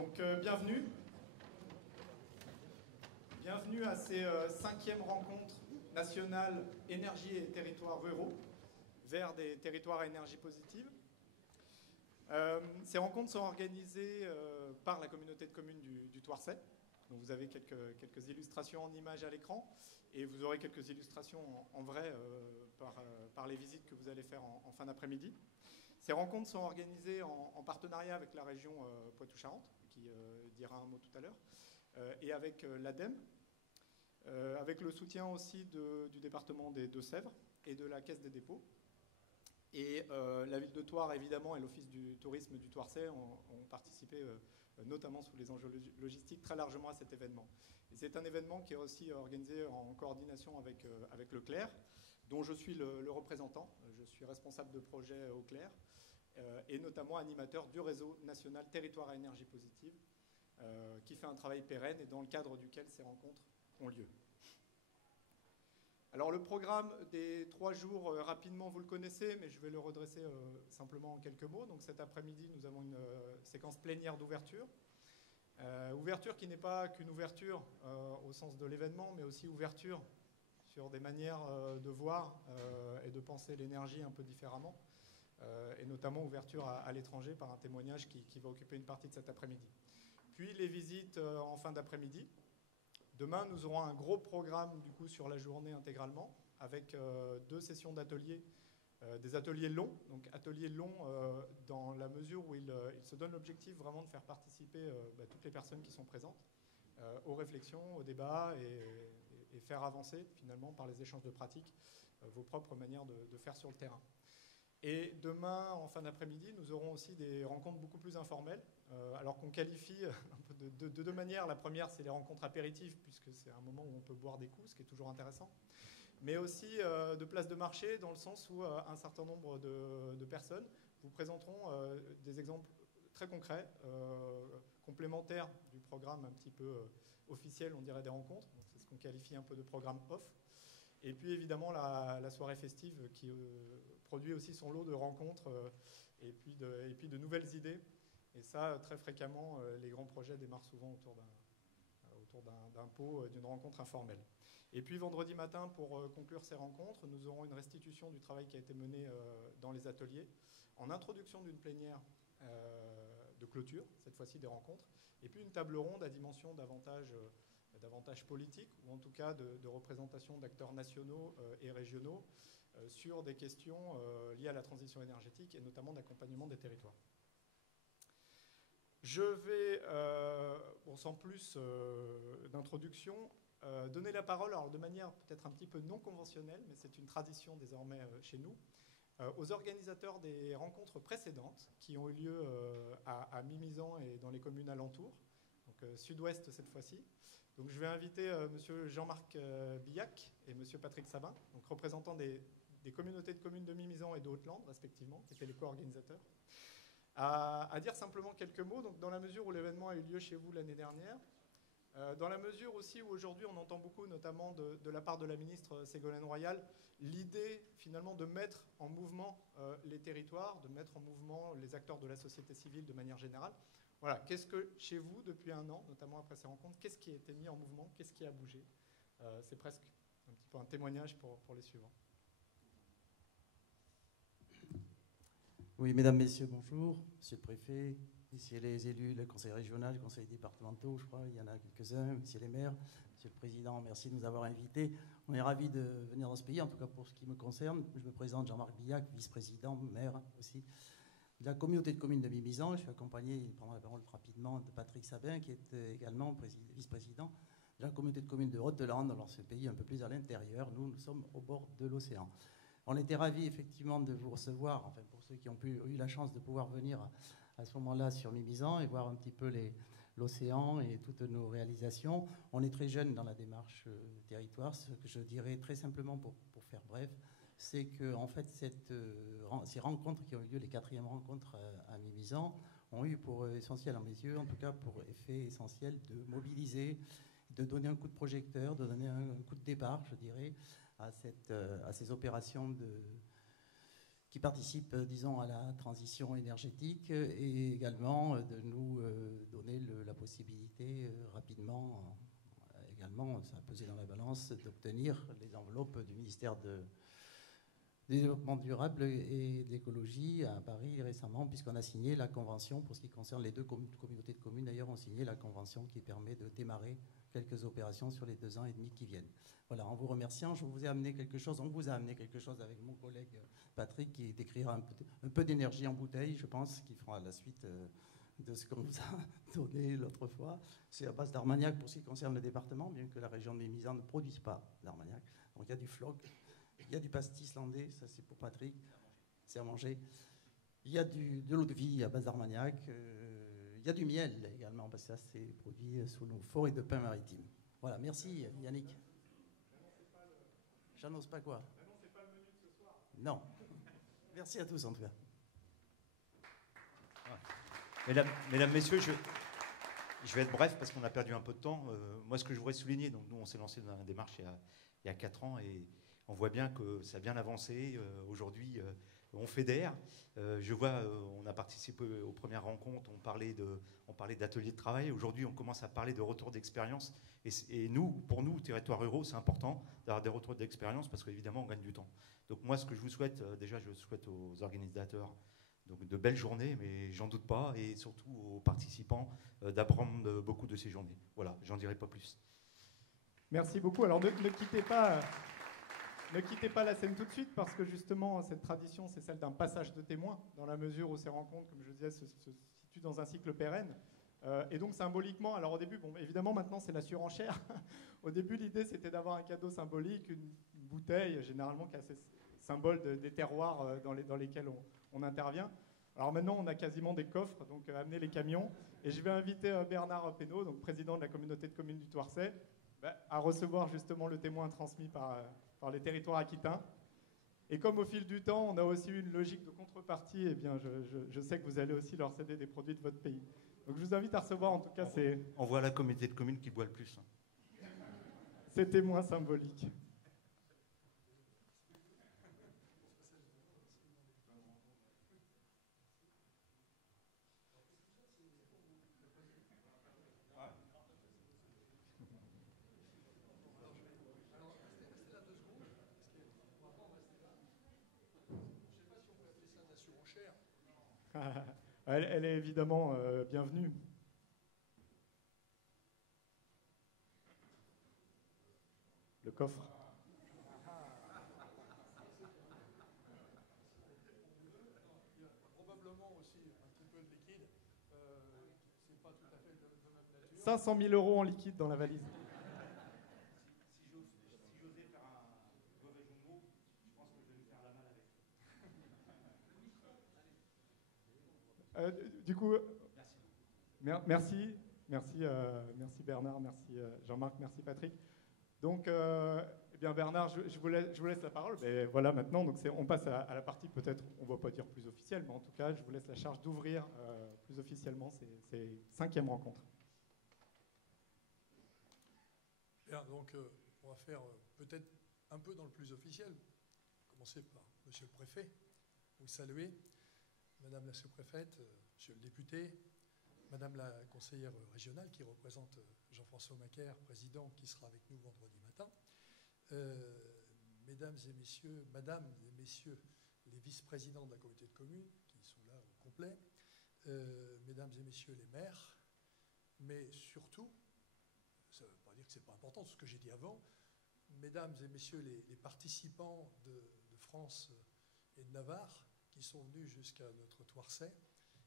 Donc bienvenue. Bienvenue à ces 5e rencontres nationales énergie et territoires ruraux vers des territoires à énergie positive. Ces rencontres sont organisées par la communauté de communes du Thouarcet. Donc vous avez quelques illustrations en images à l'écran et vous aurez quelques illustrations en vrai par les visites que vous allez faire en fin d'après-midi. Ces rencontres sont organisées en partenariat avec la région Poitou-Charentes, qui dira un mot tout à l'heure, et avec l'ADEME, avec le soutien aussi du département des Deux-Sèvres et de la Caisse des dépôts. Et la ville de Thouars, évidemment, et l'Office du tourisme du Thouarcet ont participé, notamment sous les enjeux logistiques, très largement à cet événement. Et c'est un événement qui est aussi organisé en coordination avec le CLER, dont je suis le représentant. Je suis responsable de projet au CLER et notamment animateur du réseau national Territoire à énergie positive, qui fait un travail pérenne et dans le cadre duquel ces rencontres ont lieu. Alors le programme des 3 jours, rapidement vous le connaissez, mais je vais le redresser simplement en quelques mots. Donc cet après-midi, nous avons une séquence plénière d'ouverture. Ouverture qui n'est pas qu'une ouverture au sens de l'événement, mais aussi ouverture sur des manières de voir et de penser l'énergie un peu différemment, et notamment ouverture à l'étranger par un témoignage qui va occuper une partie de cet après-midi. Puis les visites en fin d'après-midi. Demain, nous aurons un gros programme du coup sur la journée intégralement, avec 2 sessions d'ateliers, des ateliers longs, donc ateliers longs dans la mesure où il se donne l'objectif vraiment de faire participer toutes les personnes qui sont présentes aux réflexions, aux débats et faire avancer finalement par les échanges de pratiques vos propres manières de faire sur le terrain. Et demain, en fin d'après-midi, nous aurons aussi des rencontres beaucoup plus informelles, alors qu'on qualifie un peu de 2 manières. La première, c'est les rencontres apéritives, puisque c'est un moment où on peut boire des coups, ce qui est toujours intéressant, mais aussi de place de marché, dans le sens où un certain nombre de personnes vous présenteront des exemples très concrets, complémentaires du programme un petit peu officiel, on dirait, des rencontres. Donc, c'est ce qu'on qualifie un peu de programme off. Et puis évidemment la soirée festive qui produit aussi son lot de rencontres et puis de nouvelles idées. Et ça, très fréquemment, les grands projets démarrent souvent autour d'un pot, d'une rencontre informelle. Et puis vendredi matin, pour conclure ces rencontres, nous aurons une restitution du travail qui a été mené dans les ateliers, en introduction d'une plénière de clôture, cette fois-ci des rencontres, et puis une table ronde à dimension davantage politique, ou en tout cas de représentation d'acteurs nationaux et régionaux sur des questions liées à la transition énergétique et notamment d'accompagnement des territoires. Je vais, sans plus d'introduction, donner la parole, alors de manière peut-être un petit peu non conventionnelle, mais c'est une tradition désormais chez nous, aux organisateurs des rencontres précédentes qui ont eu lieu à Mimizan et dans les communes alentours, donc sud-ouest cette fois-ci. Donc je vais inviter M. Jean-Marc Billac et M. Patrick Sabin, donc représentants des communautés de communes de Mimizan et de Haute-Lande, respectivement, qui étaient les co-organisateurs, à dire simplement quelques mots. Donc dans la mesure où l'événement a eu lieu chez vous l'année dernière, dans la mesure aussi où aujourd'hui on entend beaucoup, notamment de la part de la ministre Ségolène Royal, l'idée finalement de mettre en mouvement les territoires, de mettre en mouvement les acteurs de la société civile de manière générale. Voilà, qu'est-ce que chez vous, depuis 1 an, notamment après ces rencontres, qu'est-ce qui a été mis en mouvement, qu'est-ce qui a bougé? C'est presque un petit peu un témoignage pour les suivants. Oui, mesdames, messieurs, bonjour. Monsieur le préfet, messieurs les élus, le conseil régional, le conseil départemental, je crois, il y en a quelques-uns, messieurs les maires, monsieur le président, merci de nous avoir invités. On est ravis de venir dans ce pays, en tout cas pour ce qui me concerne. Je me présente Jean-Marc Billac, vice-président, maire aussi, de la communauté de communes de Mimizan. Je suis accompagné, il prendra la parole rapidement, de Patrick Sabin, qui est également vice-président de la communauté de communes de Haute-Lande. Alors, ce pays un peu plus à l'intérieur. Nous sommes au bord de l'océan. On était ravis, effectivement, de vous recevoir, enfin, pour ceux qui ont eu la chance de pouvoir venir à ce moment-là sur Mimizan et voir un petit peu l'océan et toutes nos réalisations. On est très jeunes dans la démarche territoire. Ce que je dirais très simplement, pour faire bref, c'est que en fait, ces rencontres qui ont eu lieu, les 4e rencontres à Mimizan, ont eu pour essentiel, à mes yeux, en tout cas pour effet essentiel, de mobiliser, de donner un coup de projecteur, de donner un coup de départ, je dirais, à ces opérations qui participent, disons, à la transition énergétique, et également de nous donner possibilité rapidement, également, ça a pesé dans la balance, d'obtenir les enveloppes du ministère du Développement durable et de l'écologie à Paris récemment, puisqu'on a signé la convention, pour ce qui concerne les deux communautés de communes d'ailleurs, ont signé la convention qui permet de démarrer quelques opérations sur les 2 ans et demi qui viennent. Voilà, en vous remerciant, on vous a amené quelque chose avec mon collègue Patrick, qui décrira un peu d'énergie en bouteille, je pense, qui fera la suite de ce qu'on vous a donné l'autre fois. C'est à base d'Armagnac pour ce qui concerne le département, bien que la région de Mimizan ne produise pas d'Armagnac. Donc il y a du floc, il y a du pastis landais, ça c'est pour Patrick, c'est à manger. Il y a de l'eau de vie à base d'Armagnac, il y a du miel également, parce que ça c'est produit sous nos forêts de pin maritime. Voilà, merci Yannick. J'annonce pas quoi? N'annoncez pas le menu de ce soir. Non. Merci à tous en tout cas. Mesdames, Messieurs, je vais être bref parce qu'on a perdu un peu de temps. Moi, ce que je voudrais souligner, donc nous, on s'est lancé dans la démarche il y a 4 ans et on voit bien que ça a bien avancé. Aujourd'hui, on fédère. Je vois, on a participé aux premières rencontres, on parlait d'ateliers de travail. Aujourd'hui, on commence à parler de retour d'expérience. Et nous, pour nous, territoires ruraux, c'est important d'avoir des retours d'expérience parce qu'évidemment, on gagne du temps. Donc moi, ce que je vous souhaite, déjà, je souhaite aux organisateurs donc de belles journées, mais j'en doute pas, et surtout aux participants d'apprendre beaucoup de ces journées. Voilà, j'en dirai pas plus. Merci beaucoup. Alors ne quittez pas la scène tout de suite, parce que justement, cette tradition, c'est celle d'un passage de témoins, dans la mesure où ces rencontres, comme je disais, se situent dans un cycle pérenne. Et donc symboliquement, alors au début, bon, évidemment maintenant c'est la surenchère. Au début, l'idée c'était d'avoir un cadeau symbolique, une bouteille, généralement qui a ces symboles des terroirs dans lesquels on intervient. Alors maintenant, on a quasiment des coffres, donc amenez les camions. Et je vais inviter Bernard Pénaud, donc président de la communauté de communes du Thouarcet, à recevoir justement le témoin transmis par les territoires aquitains. Et comme au fil du temps, on a aussi une logique de contrepartie, eh bien, je sais que vous allez aussi leur céder des produits de votre pays. Donc je vous invite à recevoir en tout cas On voit la communauté de communes qui boit le plus. Ces témoins symboliques. Elle est évidemment bienvenue. Le coffre. Il y a probablement aussi un petit peu de liquide. C'est pas tout à fait de même nature. 500 000 € en liquide dans la valise. Si j'osais faire un mauvais jeu de mots, je pense que je vais me faire la malle avec. Du coup, merci Bernard, merci Jean-Marc, merci Patrick. Donc, eh bien Bernard, je vous laisse la parole. Mais voilà, maintenant, donc on passe à la partie peut-être, on ne va pas dire plus officielle, mais en tout cas, je vous laisse la charge d'ouvrir plus officiellement ces 5e rencontres. Bien, donc on va faire peut-être un peu dans le plus officiel. Commencer par Monsieur le Préfet, vous saluer, Madame la Sous-Préfète, Monsieur le Député, Madame la Conseillère régionale qui représente Jean-François Macaire, président, qui sera avec nous vendredi matin, Mesdames et Messieurs, Madame et Messieurs les vice-présidents de la communauté de communes qui sont là au complet, Mesdames et Messieurs les maires, mais surtout, ça ne veut pas dire que ce n'est pas important, tout ce que j'ai dit avant, Mesdames et Messieurs les participants de France et de Navarre qui sont venus jusqu'à notre Thouarcet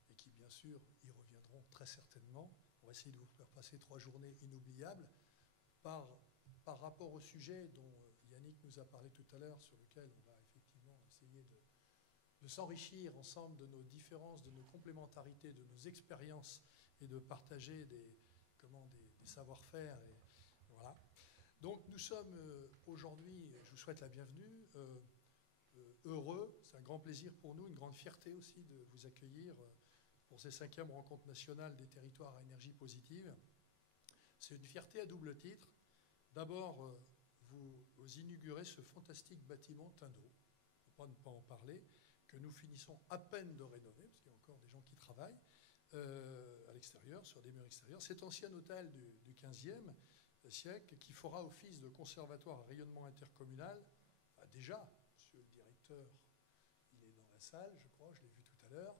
et qui, bien sûr, y reviendront très certainement. On va essayer de vous faire passer 3 journées inoubliables par rapport au sujet dont Yannick nous a parlé tout à l'heure, sur lequel on va effectivement essayer de s'enrichir ensemble de nos différences, de nos complémentarités, de nos expériences et de partager des savoir-faire. Et voilà. Donc nous sommes aujourd'hui, je vous souhaite la bienvenue, heureux, c'est un grand plaisir pour nous, une grande fierté aussi de vous accueillir pour ces 5e rencontres nationales des territoires à énergie positive. C'est une fierté à double titre. D'abord, vous inaugurez ce fantastique bâtiment Tindou, il ne faut pas ne pas en parler, que nous finissons à peine de rénover, parce qu'il y a encore des gens qui travaillent. à l'extérieur, sur des murs extérieurs. Cet ancien hôtel du XVe siècle, qui fera office de conservatoire à rayonnement intercommunal, déjà, monsieur le directeur, il est dans la salle, je crois, je l'ai vu tout à l'heure.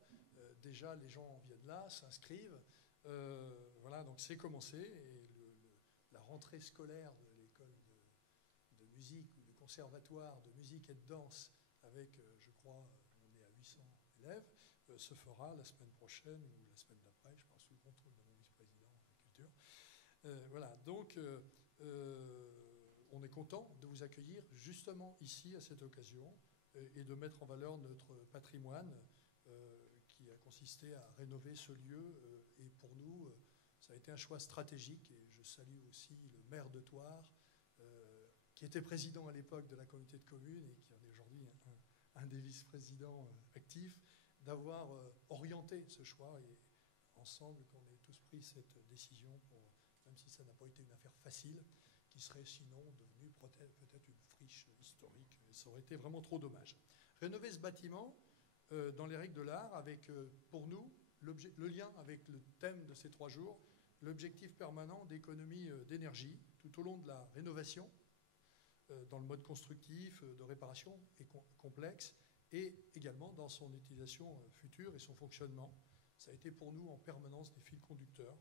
Déjà, les gens viennent là, s'inscrivent. Voilà, donc c'est commencé. Et la rentrée scolaire de l'école de musique ou du conservatoire de musique et de danse, avec, je crois, on est à 800 élèves, se fera la semaine prochaine ou la semaine d'après, je pense, sous le contrôle de mon vice-président de la culture. Voilà, donc on est content de vous accueillir justement ici à cette occasion et de mettre en valeur notre patrimoine qui a consisté à rénover ce lieu. Et pour nous, ça a été un choix stratégique. Et je salue aussi le maire de Thouars, qui était président à l'époque de la communauté de communes et qui en est aujourd'hui un des vice-présidents actifs, d'avoir orienté ce choix et ensemble qu'on ait tous pris cette décision, même si ça n'a pas été une affaire facile, qui serait sinon devenue peut-être une friche historique. Et ça aurait été vraiment trop dommage. Rénover ce bâtiment dans les règles de l'art, avec pour nous le lien avec le thème de ces 3 jours, l'objectif permanent d'économie d'énergie tout au long de la rénovation, dans le mode constructif, de réparation et complexe, et également dans son utilisation future et son fonctionnement. Ça a été pour nous en permanence des fils conducteurs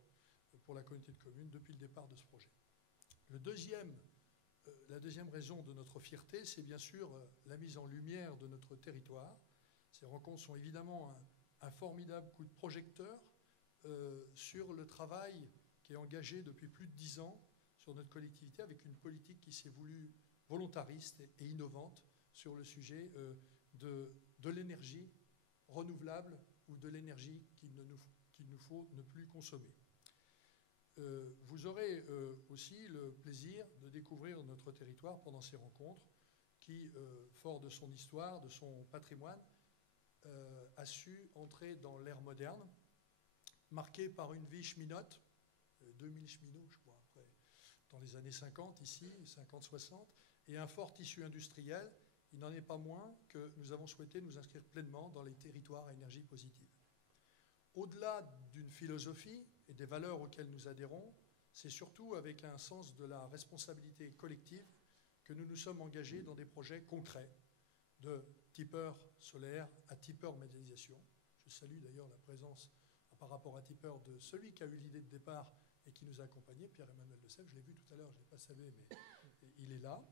pour la communauté de communes depuis le départ de ce projet. La deuxième raison de notre fierté, c'est bien sûr la mise en lumière de notre territoire. Ces rencontres sont évidemment un formidable coup de projecteur sur le travail qui est engagé depuis plus de 10 ans sur notre collectivité, avec une politique qui s'est voulue volontariste et innovante sur le sujet de l'énergie renouvelable ou de l'énergie qu'il nous faut ne plus consommer. Vous aurez aussi le plaisir de découvrir notre territoire pendant ces rencontres qui, fort de son histoire, de son patrimoine, a su entrer dans l'ère moderne, marquée par une vie cheminote, 2000 cheminots, je crois, après, dans les années 50, ici, 50-60, et un fort tissu industriel. Il n'en est pas moins que nous avons souhaité nous inscrire pleinement dans les territoires à énergie positive. Au-delà d'une philosophie et des valeurs auxquelles nous adhérons, c'est surtout avec un sens de la responsabilité collective que nous nous sommes engagés dans des projets concrets, de tipeur solaire à tipeur méthanisation. Je salue d'ailleurs la présence par rapport à tipeur de celui qui a eu l'idée de départ et qui nous a accompagnés, Pierre-Emmanuel De Sèvres. Je l'ai vu tout à l'heure, je ne l'ai pas salué, mais il est là.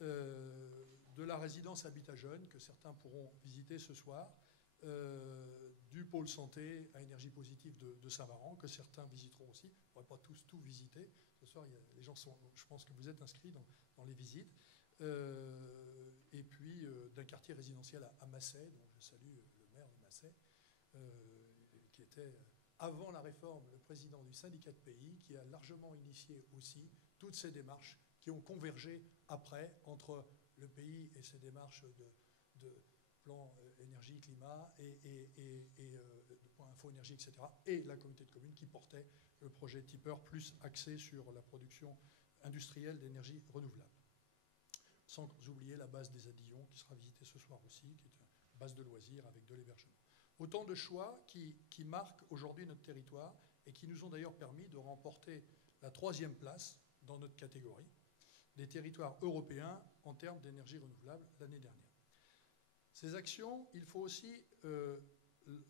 De la résidence Habitat Jeune, que certains pourront visiter ce soir, du pôle santé à énergie positive de Saint-Maran, que certains visiteront aussi. On ne pourrait pas tous tout visiter. Ce soir, les gens sont, je pense que vous êtes inscrits dans les visites. Et puis d'un quartier résidentiel à Massey, dont je salue le maire de Massey, qui était, avant la réforme, le président du syndicat de pays, qui a largement initié aussi toutes ces démarches qui ont convergé après entre le pays et ses démarches de plan énergie-climat et point info-énergie, etc., et la communauté de communes qui portait le projet Tipeur, plus axé sur la production industrielle d'énergie renouvelable. Sans oublier la base des Adillons, qui sera visitée ce soir aussi, qui est une base de loisirs avec de l'hébergement. Autant de choix qui marquent aujourd'hui notre territoire et qui nous ont d'ailleurs permis de remporter la 3e place dans notre catégorie des territoires européens en termes d'énergie renouvelable l'année dernière. Ces actions, il faut aussi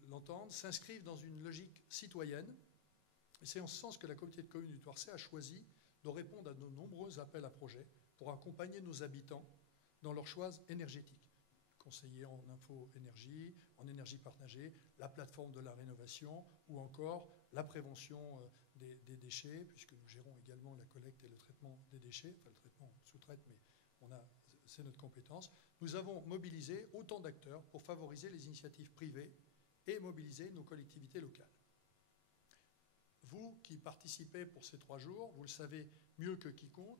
l'entendre, s'inscrivent dans une logique citoyenne. Et c'est en ce sens que la communauté de communes du Thouarçais a choisi de répondre à de nombreux appels à projets pour accompagner nos habitants dans leurs choix énergétiques. Conseillers en info-énergie, en énergie partagée, la plateforme de la rénovation ou encore la prévention des déchets, puisque nous gérons également la collecte et le traitement des déchets, enfin le traitement sous-traite, mais c'est notre compétence. Nous avons mobilisé autant d'acteurs pour favoriser les initiatives privées et mobiliser nos collectivités locales. Vous qui participez pour ces 3 jours, vous le savez mieux que quiconque,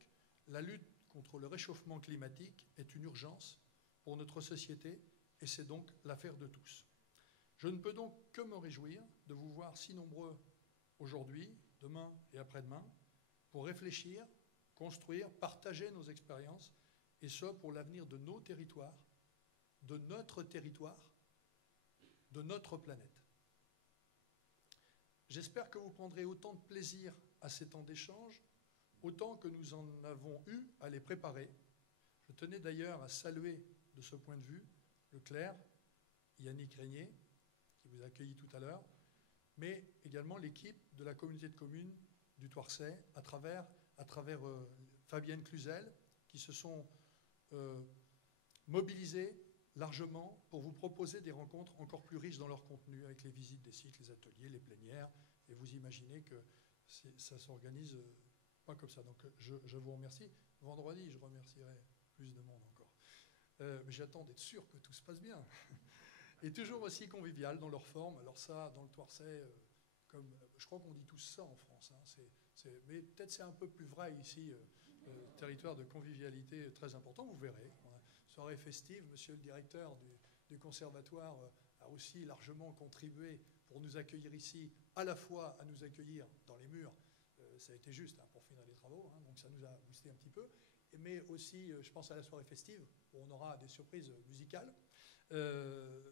la lutte contre le réchauffement climatique est une urgence pour notre société et c'est donc l'affaire de tous. Je ne peux donc que me réjouir de vous voir si nombreux aujourd'hui, demain et après-demain, pour réfléchir, construire, partager nos expériences, et ce pour l'avenir de nos territoires, de notre territoire, de notre planète. J'espère que vous prendrez autant de plaisir à ces temps d'échange, autant que nous en avons eu à les préparer. Je tenais d'ailleurs à saluer de ce point de vue le clerc, Yannick Régnier, qui vous a accueilli tout à l'heure, mais également l'équipe de la communauté de communes du Thouarçais, à travers Fabienne Cluzel, qui se sont mobilisés largement pour vous proposer des rencontres encore plus riches dans leur contenu, avec les visites des sites, les ateliers, les plénières, et vous imaginez que ça s'organise pas comme ça. Donc je vous remercie. Vendredi, je remercierai plus de monde encore. Mais j'attends d'être sûr que tout se passe bien. Et toujours aussi convivial dans leur forme. Alors ça, dans le Thouarçais, comme je crois qu'on dit tous ça en France, hein, mais peut-être c'est un peu plus vrai ici, territoire de convivialité très important, vous verrez. Soirée festive, monsieur le directeur du conservatoire a aussi largement contribué pour nous accueillir ici, à la fois à nous accueillir dans les murs, ça a été juste pour finir les travaux, hein, donc ça nous a boosté un petit peu, mais aussi, je pense à la soirée festive, où on aura des surprises musicales.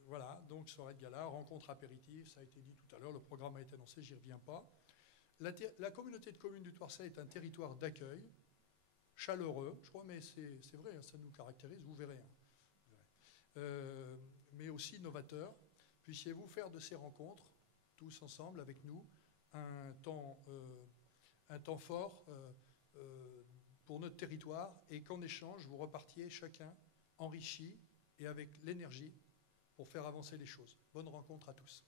Voilà, donc soirée de gala, rencontre apéritive, ça a été dit tout à l'heure, le programme a été annoncé, j'y reviens pas. La communauté de communes du Thouarçais est un territoire d'accueil, chaleureux, je crois, mais c'est vrai, ça nous caractérise, vous verrez. Mais aussi novateur. Puissiez-vous faire de ces rencontres, tous ensemble avec nous, un temps fort pour notre territoire, et qu'en échange, vous repartiez chacun enrichi et avec l'énergie pour faire avancer les choses. Bonne rencontre à tous.